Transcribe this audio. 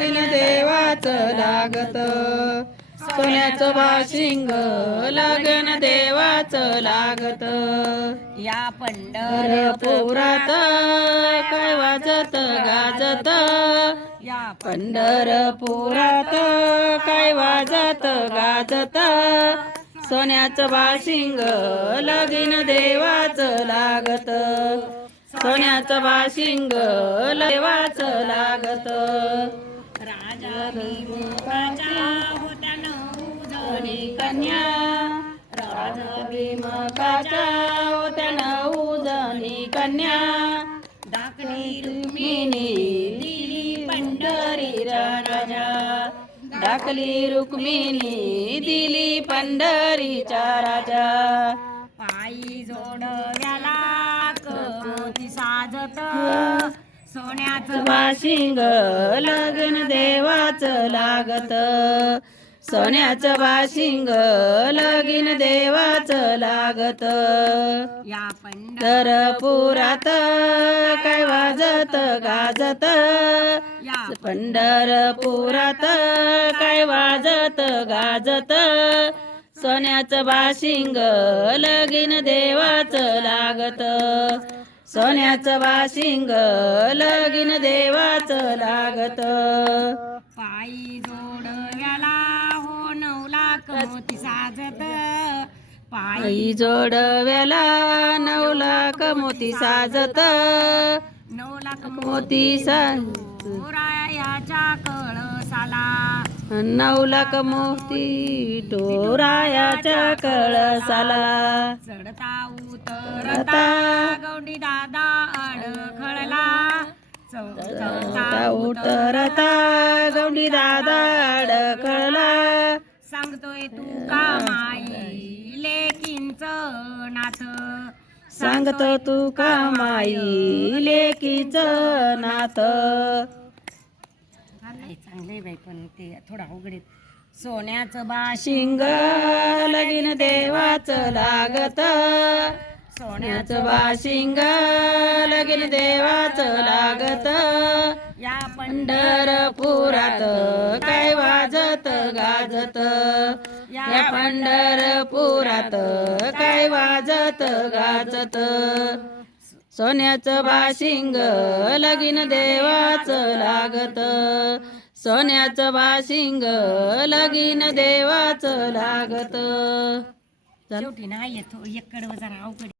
लगीन देवाचं लागत. सोन्याचं बाशिंग लगन देवाचं लागत. या पंढर पुरात काय वाजत गाजत. या पंढरपुरात काय वाजत गाजत. सोन्याचं बाशिंग लगीन देवाचं लागत. सोन्याचं बाशिंग देवाचं लागत. राजा होत्या नऊ जणी कन्या राजा भीमकाच्या होत्या नऊ जणी कन्या दाकडी रुक्मिणी दिली पंढरी राजा डाकली रुक्मिणी दिली पंढरीच्या राजा पायी जोडव्याला कमोती साजत सोन्याचं बाशिंग लगन देवाचं लागत. सोन्याचं बाशिंग लगीन देवाचं लागत. या पंढर पंढरपुरात काय वाजत गाजत. या पंढरपुरात काय वाजत गाजत. सोन्याचं बाशिंग लगीन देवाचं लागत. सोन्याचं बाशिंग लगीन देवाचं लागत. पायी जोडव्याला हो नऊ लाख मोती साजत. पायी जोडव्याला नऊ लाख मोती साजत. नऊ लाख मोती साज मोरायाच्या कळसाला. नऊ लाख मोती टोरायाच्या कळसाला. चढता उतरता गौडी दादा अडखळला चौ- चढता उतरता गौडी दादा अडकळला सांगतोय तू का माई लेकींच नाथ सांगतो तू का माई लेकीच नाथ चांगले बाई पण ते थोडा अवघड. सोन्याचं बाशी शिंग लगीन देवाचं लागत. सोन्याचं बाशिंग लगीन देवाचं लागत. या पंढरपुरात काय वाजत गाजत. या पंढरपुरात काय वाजत गाजत. सोन्याचं बाशिंग लगीन देवाचं लागत. सोन्याचं बाशिंग लगीन देवाचं लागत. शेवटी नाही येतो एक कडवं जरा अवघड.